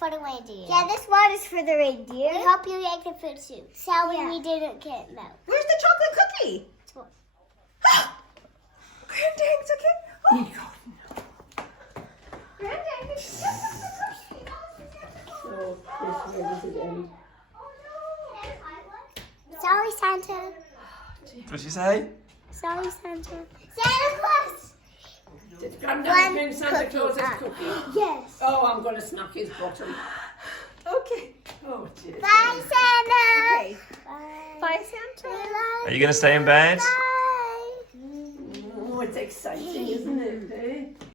for the reindeer. Yeah, this one is for the reindeer. We hope you like the food too. Sorry Yeah. we didn't get milk. Where's the chocolate cookie? Granddad's okay. Oh, Granddad. So, where does it end? Sorry, Santa. What'd she say? Sorry, Santa. Santa Claus. Did Granddad bring Santa Claus's cookie? Yes. Oh, I'm going to smack his bottom. Okay. Oh, dear. Bye, Santa. Okay. Bye. Bye, Santa. Are you going to stay in bed? Bye. Oh, it's exciting, isn't it? Eh?